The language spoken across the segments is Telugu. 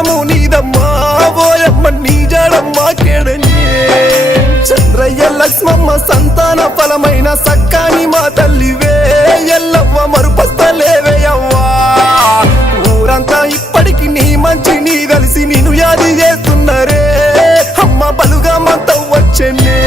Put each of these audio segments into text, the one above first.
ప్రాణము నీదమ్మా ఓయమ్మ నీ జాడమ్మా కేడనే చంద్రయ్య లక్ష్మమ్మ సంతాన ఫలమైన సక్కాని మా తల్లివే ఎల్లవ్వ మరుపస్తలేవే అవ్వా ఊరంతా ఇప్పటికి నీ మంచి నీ కలిసి నిన్ను యాది చేస్తున్నారే అమ్మ బలుగా మంత వచ్చనే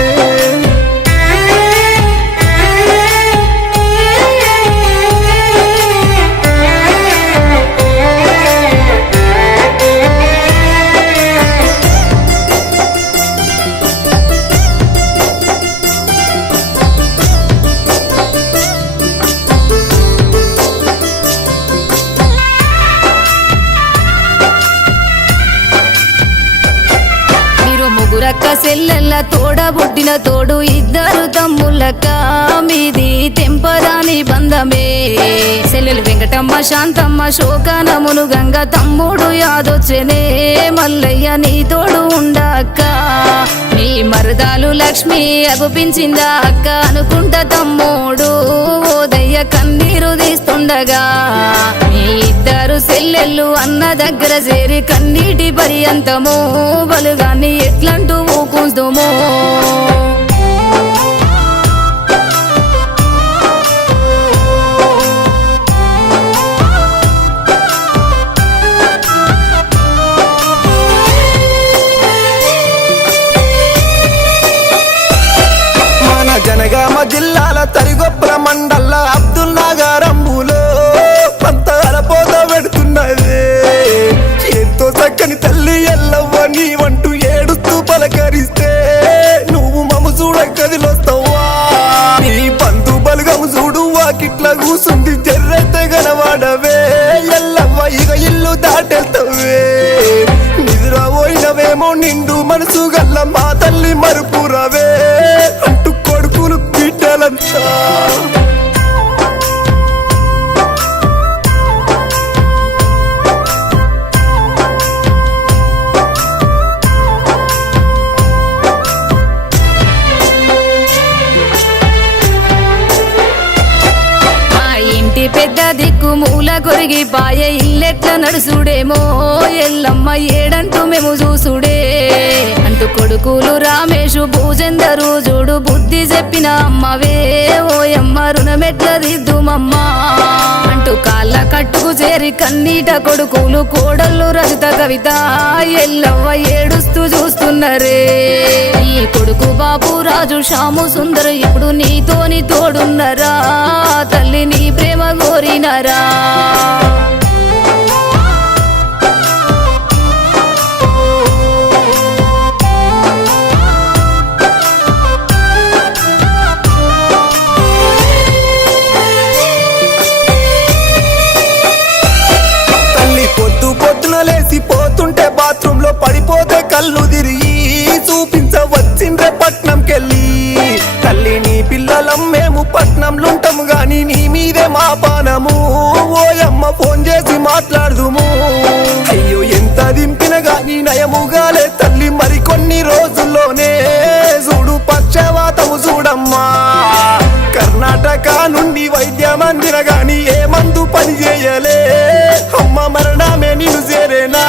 ముగ్గురక్క సెల్లెల్ల తోడబుట్టిన తోడు ఇద్దరు తమ్ముళ్ళక్క మీది తెంపరాని బంధమే సెల్లెలు వెంకటమ్మ శాంతమ్మ శోకనమును గంగ తమ్ముడు యాదొచ్చనే మల్లయ్య నీ తోడు ఉండక్క నీ మరదాలు లక్ష్మి అగుపించిందా అక్క అనుకుంటా తమ్ముడు ఓదయ్య కన్నీరు తీస్తుండగా మీ ఇద్దరు సెల్లెళ్ళు అన్న దగ్గర చేరి కన్నీటి పర్యంతము బలుగాన్ని ఎట్లంటూ ఊకుందుమో మన జనగామ జిల్లాల తరిగొప్పల మండల అబ్దుల్ నగరంలో పంత అలపోత పెడుతున్నదే ఎంతో చక్కని తల్లి ఎల్లవ్వ నీ వంటూ ఏడుస్తూ పలకరిస్తే నువ్వు మము చూడ కదిలొస్తావా నీ పంతు బలుగము చూడు వాకిట్ల కూసుంది జర్రైతే గనవాడవే ఎల్లవ్వ ఇక ఇల్లు దాటెళ్తావే నిద్రపోయినవేమో నిండు మనసు గల్ల మా తల్లి మరుపురవే అంటూ కొడుకులు బిడ్డలంతా పెద్ద దిక్కు మూల కొరిగి పాయ ఇల్లెట్ల నడుసుడేమో ఎల్లమ్మ ఏడంటూ మేము చూసుడే అంటూ కొడుకులు రామేషు భూజందరు చూడు బుద్ధి చెప్పిన అమ్మవే ఓయమ్మ రుణమెట్ల దిద్దుమమ్మ అంటూ కాళ్ళ కట్టుకు చేరి కన్నీట కొడుకులు కోడళ్ళు రజిత కవిత ఎల్లవ్వ ఏడుస్తూ చూస్తున్నరే ఈ కొడుకు బాబు రాజు శ్యాము సుందరు ఇప్పుడు నీతోని తోడున్నరా తల్లి నీ ప్రేమ కోరినరా తల్లి పొద్దు పొద్దున లేసి పోతుంటే బాత్రూమ్ లో పడిపోతే కళ్ళు తిరిగి చూపించవచ్చిండ్రే పట్నంకెళ్ళి తల్లి నీ పిల్లలం మేము పట్నంలో ఉంటాము గాని నీ మీదే మా పానము ఓయమ్మ ఫోన్ చేసి మాట్లాడుదుము అయ్యో ఎంత దింపిన గాని నయముగాలే తల్లి మరికొన్ని రోజుల్లోనే చూడు పక్షవాతము చూడమ్మా కర్ణాటక నుండి వైద్యం అందిన గాని ఏ మందు పని చేయలే అమ్మ మరణమే నిన్ను చేరేనా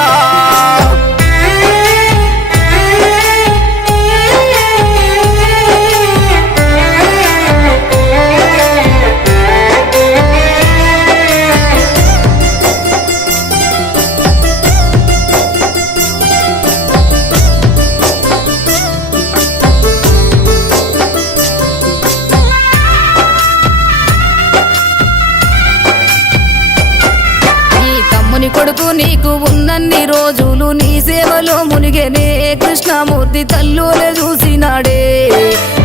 కొడుకు నీకు ఉన్నన్ని రోజులు నీ సేవలో మునిగేనే కృష్ణమూర్తి తల్లులే చూసినాడే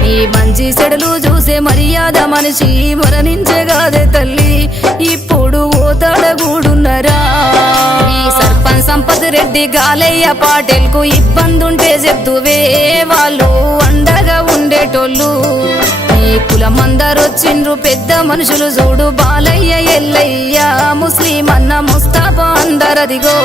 నీ మంచి చెడులు చూసే మర్యాద మనిషి మరణించగాదే తల్లి ఇప్పుడు ఓ తడగూడున్నరా ఈ సర్పంచ్ సంపత్ రెడ్డి గాలయ్య పాటెల్కు ఇబ్బందుంటే చెప్తువే వాళ్ళు అండగా ఉండేటోళ్ళు నీ కులమందరొచ్చిండ్రు పెద్ద మనుషులు చూడు బాలయ్య ఎల్లయ్య ముస్లిం అన్న ముస్తాఫా అందరదిగో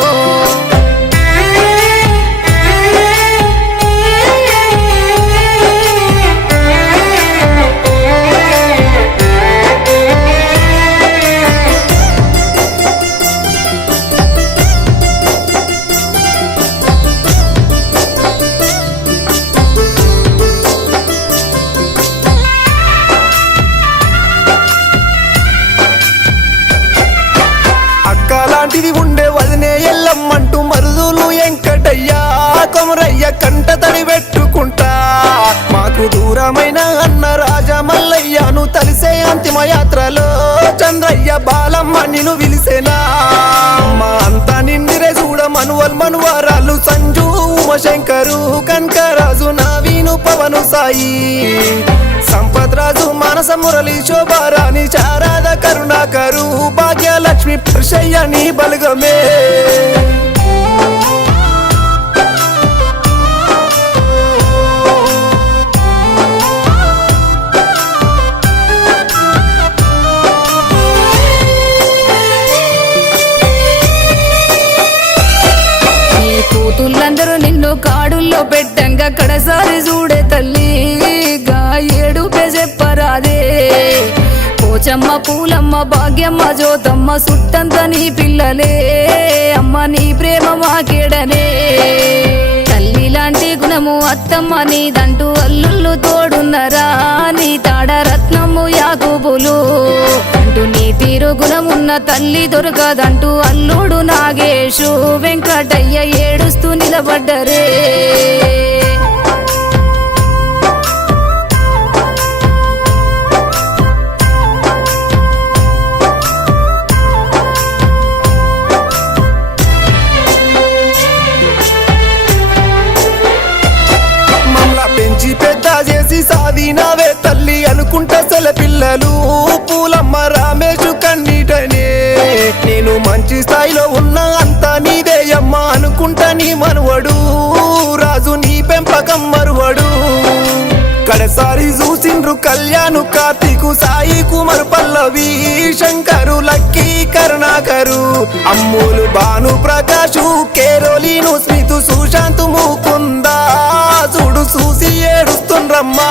అంతిమయాత్రలో చంద్రయ్య బాలమ్మ నిన్ను విలిసేనా మా అంతా నిండిరే చూడ మనువల్ మనువారాలు సంజు ఉమశంకరు కనకరాజు నవీను పవను సాయి సంపత్ రాజు మానస మురళి శోభారాణి చారాద కరుణాకరు భాగ్యలక్ష్మి పర్షయ్య నీ బలగమే కూతుళ్ళందరూ నిన్ను కాడుల్లో పెట్టంగా కడసారి చూడే తల్లి గా ఏడుపే చెప్పరాదే పోచమ్మ పూలమ్మ భాగ్యమ్మ జ్యోతమ్మ సుట్టంత నీ పిల్లలే అమ్మ నీ ప్రేమ మాకేడనే తల్లి లాంటి గుణము అత్తమ్మ నీదంటూ అల్లుళ్ళు తోడున్నరా నీ తాడ రత్నము యాకుబులు అంటూ నీ తీరు గుణమున్న తల్లి దొరకదంటూ అల్లుడు నాగేశు వెంకటయ్య ఏడుస్తూ నిలబడ్డరే పెంచి పెద్ద చేసి సాధినావే తల్లి అనుకుంటా సెల పిల్లలు పూలమ్మ రామేశు కన్నీటనే నేను మంచి స్థాయిలో ఉన్నా అంతా నీదేయమ్మ అనుకుంటా నీ మనవడు రాజు నీ పెంపకం మరువడు కడసారి చూసిండ్రు కళ్యాణు కార్తీకు సాయి కుమార్ పల్లవి శంకరు లక్కీ కరుణాకరు అమ్ములు భాను ప్రకాశు కేరోలీను స్మితు సుశాంతు ముకుందా చూడు చూసి ఏడుస్తుండ్రమ్మా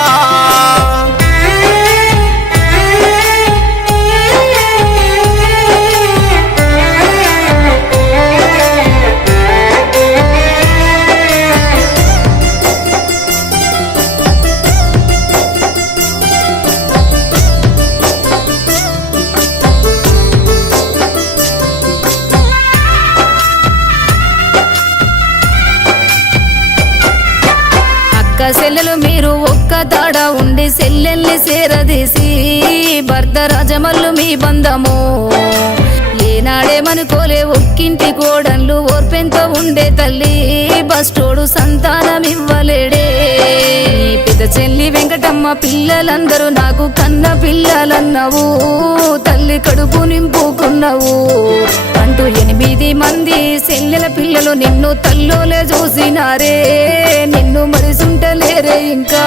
సెల్లెలు మీరు ఒక్క తాడ ఉండి సెల్లెల్ని సేరదీసి భర్త రాజమల్లు మీ బంధము ఏనాడేమనుకోలే ఒక్కింటి కోడన్లు ఓర్పెంతో ఉండే తల్లి బస్టోడు సంతానం ఇవ్వలేడే పెద్ద చెల్లి వెంకటమ్మ పిల్లలందరూ నాకు కన్న పిల్లలన్నవు తల్లి కడుపు నింపుకున్నావు అంటూ 8 మంది సెల్లెల పిల్లలు నిన్ను తల్లోలే చూసినారే నిన్ను మరిసుంటలేరే ఇంకా